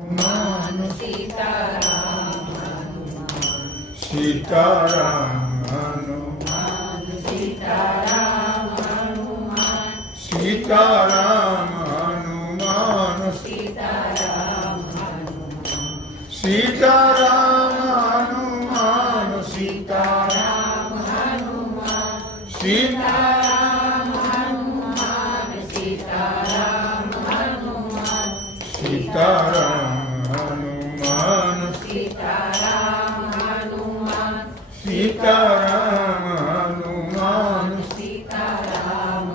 सीताराम सीताराम सीताराम सीताराम हनुमान सीताराम सीताराम हनुमान सीताराम सीताराम सीताराम सीताराम हनुमान सीताराम सीताराम हनुमान सीताराम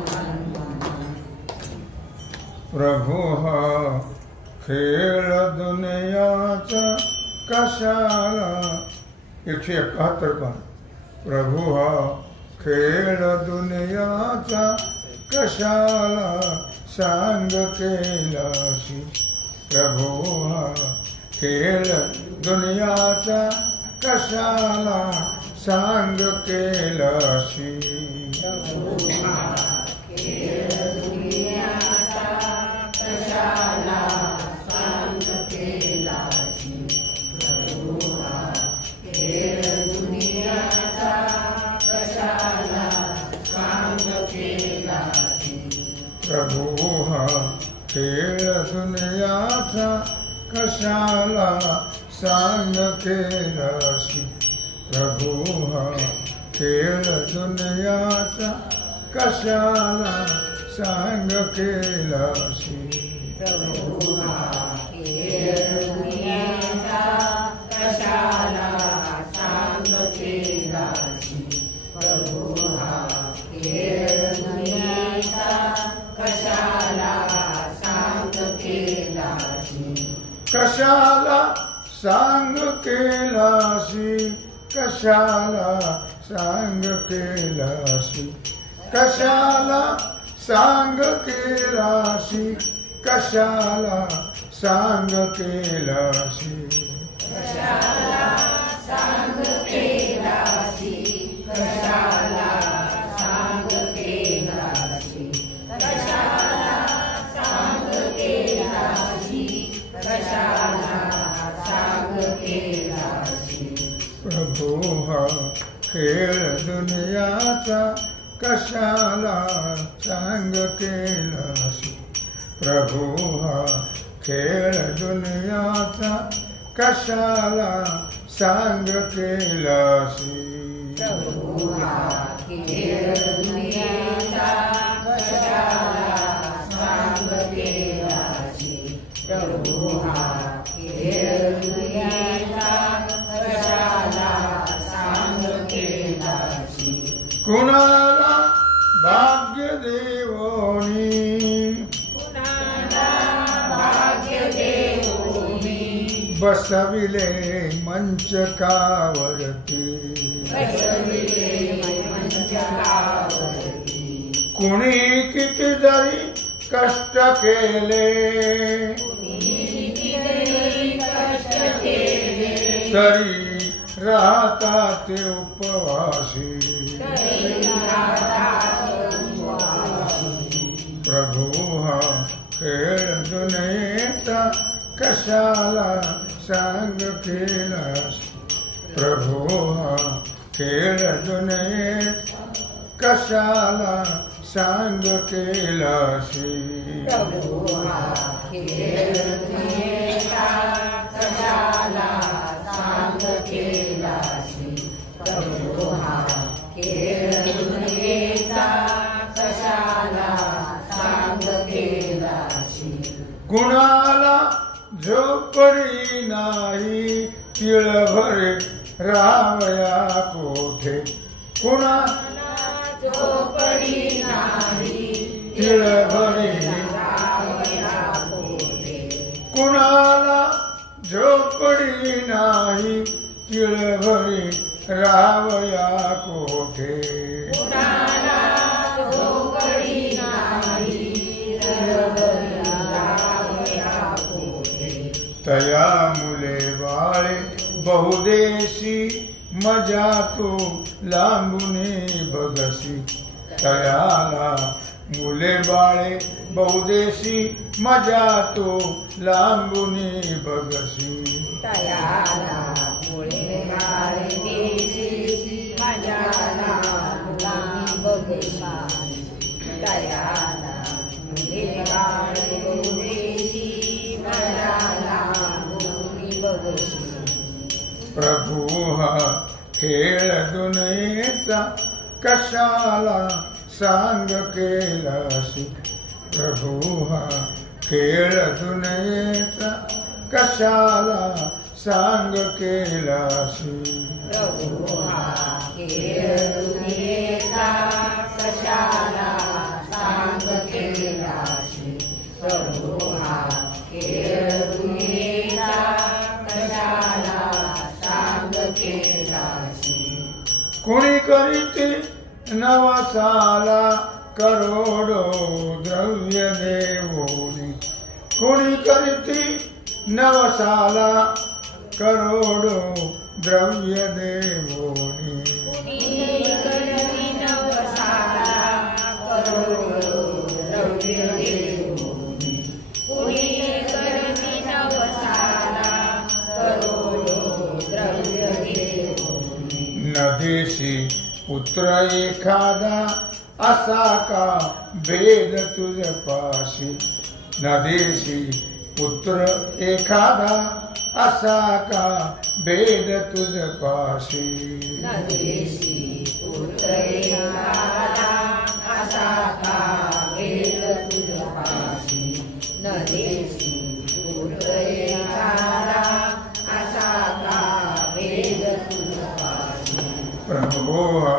प्रभु हा खेळ दुनियाचा कशाला 171 पान. प्रभु हा खेळ दुनियाचा कशाला सांग केलासी. प्रभु हा खेळ दुनियाचा कशाला सांग केलासी. कशाला सांग केलासी. खेळ दुनियाचा कशाला सांग केलासी. प्रभु हा खेळ दुनियाचा कशाला सांग केलासी. प्रभु हा खेळ दुनियाचा कशाला सांग केलासी. प्रभु हा खेळ दुनियाचा कशाला सांग केलासी. प्रभु हा खेळ दुनियाचा कशाला सांग केलासी. कशाला सांग केलासी. कशाला सांग केलासी. कशाला सांग केलासी. कशाला सांग केलासी. कशाला सांग केलासी. कशाला सांग केलासी. कशाला सांग केलासी. कशाला सांग केलासी. प्रभु हा खेळ दुनियाचा कशाला सांग केलासी. प्रभु हा खेळ दुनियाचा कशाला सांग केलासी. प्रभु हा खेळ दुनियाचा कशाला सांग केलासी. प्रभु हा खेळ दुनियाचा कशाला सांग केलासी. कुणाला भाग्य देवोनी. भाग्य देवोनी बसविले मंचकावरती. बसविले मंचकावरती. कुणी किती जरी कष्ट केले कष्ट केले तरी राहतात ते उपवासी. प्रभु हा खेळ दुनियेचा कशाला सांग केलासी. प्रभु हा खेळ दुनियेत कशाला सांग केलासी. प्रभु हा खेळ दुनियेचा कशाला सांग केलासी. प्रभु हा खेळ दुनियेचा कशाला सांग केलासी. कुणाला झोपडी नाही तिळभरे रावया कोठे. कुणाला झोपडी नाही तिळभरे रावया कोठे. कुणाला झोपडी नाही तिळभरे रावया कोठे. कुणाला झोपडी नाही रावया कोठे. तया मुले बाळे बहुदेशी मजा तू लांबुने बघसी. तयाला मुले बाळे बहुदेशी मजा तो लांबुनी बघसी तयाला मुळे बाळे देशी माझ्या लांबुनी बघसी तयाला मुळे बाळे बहुदेशी माझ्या लांबुनी बघसी प्रभू हा खेळ दुनियेचा कशाला सांग केलासी प्रभू हा खेळ दुनियेचा कशाला सांग केलासी प्रभू हा खेळ दुनियेचा कशाला सांग केलासी प्रभू हा खेळ दुनियेचा कशाला सांग केलासी कोणी करीती नवसाला करोडो द्रव्य देवोनी कोणी करीती नवसाला करोडो द्रव्य देवोनी कुणी करती नवसाला करोडो द्रव्य देवोनी कुणी करती नवसाला करोडो द्रव्य देवोनी नदेशी पुत्र एखादा असा का भेद तुझ पाशी नदेशी पुत्र एखादा असा का भेद तुझ पाशी नदेशी पुत्र एखादा असा का भेद तुझ पाशी नदेशी पुत्र एखादा असा का भेद तुझ पाशी प्रभो हा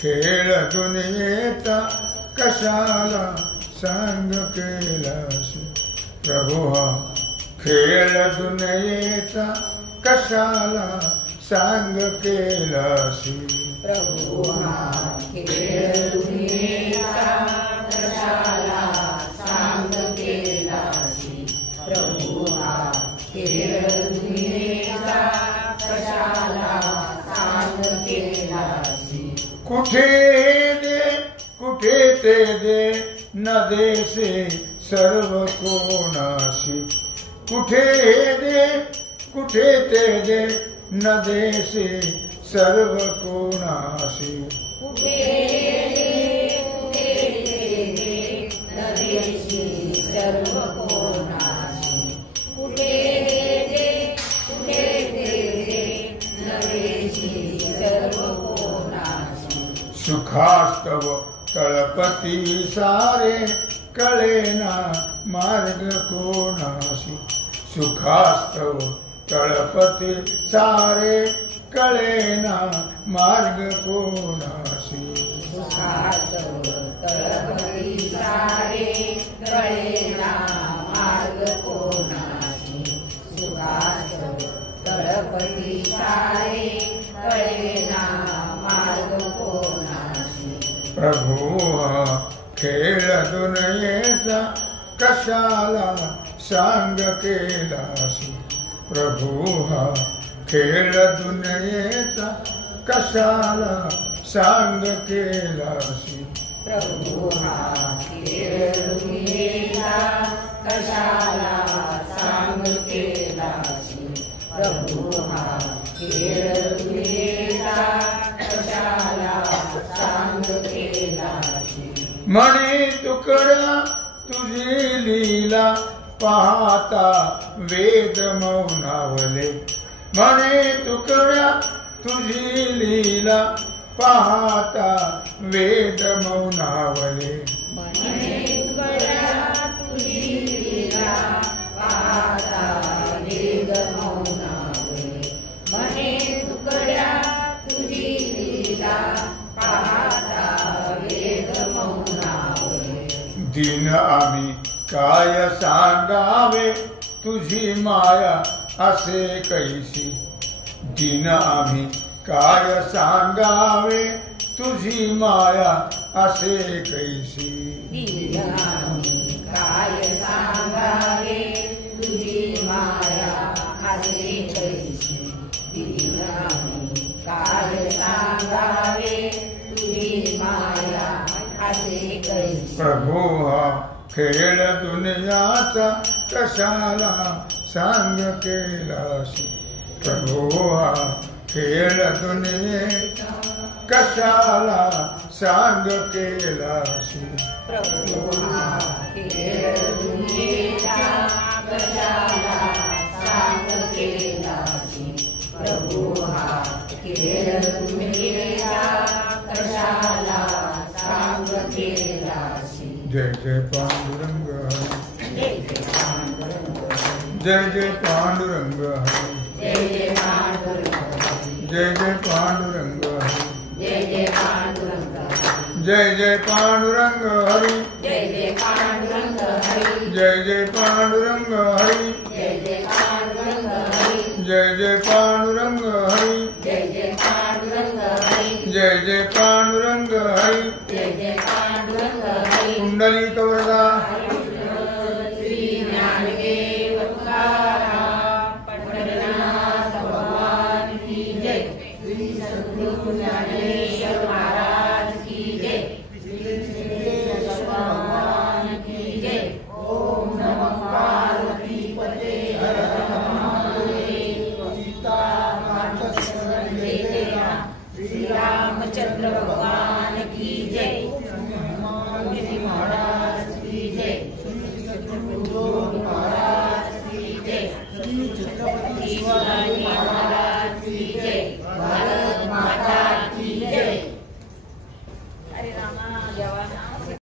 खेळ दुनियेचा कशाला सांग केलासी प्रभो हा खेळ दुनियेचा कशाला सांग केलासी प्रभू हा खेळ दुनियेचा कशाला सांग केलासी प्रभू हा खेळ दुनियेचा कशाला सांग केलासी कुठे दे कुठे ते दे न देसे सर्व कोणाशी कुठे दे कुठे ते दे न देसे सर्व कोणाशी कुठे दे नदेशी सर्व कोणाशी कुठे दे नदेशी सर्व कोणाशी सुखास्तव तळपती सारे कळेना मार्ग कोणाशी सुखास्तव तळपती सारे कळेना मार्ग कोणाशी सुखास्तव तळपती सारे कळेना मार्ग कोणाशी सुखास्तव तळपती सारे कळेना मार्ग कोणाशी प्रभू हा खेळ दुनियेचा कशाला सांग केलासी प्रभू हा खेळ दुनियेचा कशाला सांग केलासी प्रभू हा खेळ दुनियेचा कशाला सांग केलासी प्रभू हा खेळ दुनियेचा कशाला सांग केलासी म्हणे तुकडा तुझी लीला पाहता वेद मौनावले म्हणे तुकड्या तुझी लीला पाहता वेद मौनावले म्हणे तुकड्या तुझी लीला पाहता वेद मौनावले म्हणे तुकड्या तुझी लीला पाहता वेद मौनावले दिन आम्ही काय सांगावे तुझी माया असे कैसी दिन आम्ही काय सांगावे तुझी माया असे कैसी दिव्यानी काय सांगावे तुझी माया असे कैसी दिव्यानी काय सांगावे तुझी माया असे कैसे प्रभू हा खेळ दुनियाचा कशाला सांग केलासी प्रभू हा खेळ दुनियेचा कशाला सांग केलासी प्रभू हा खेळ दुनियेचा कशाला सांग केलासी प्रभू हा खेळ दुनियेचा कशाला सांग केलासी जय जय पांडुरंग हरी जय जय पांडुरंग जय जय पांडुरंग हरी जय जय पांडुरंग जय जय पांडुरंग हरी जय जय पांडुरंग जय जय पांडुरंग हरी जय जय पांडुरंग हरी जय जय पांडुरंग हरी जय जय पांडुरंग हरी जय जय पांडुरंग हरी जय जय पांडुरंग हरी जय जय पांडुरंग हरी जय जय पांडुरंग हरी कुंडलिक वरदा श्री ज्ञानदेव तुकाराम पंढरीनाथ भगवान की जय श्री सद्गुरु ज्ञानेश्वर महाराज की जय श्री सिद्धेश्वर भगवान की जय ओम नमः पार्वती पते हर हर महादेव सीता माता जय जय श्री रामचंद्र भगवान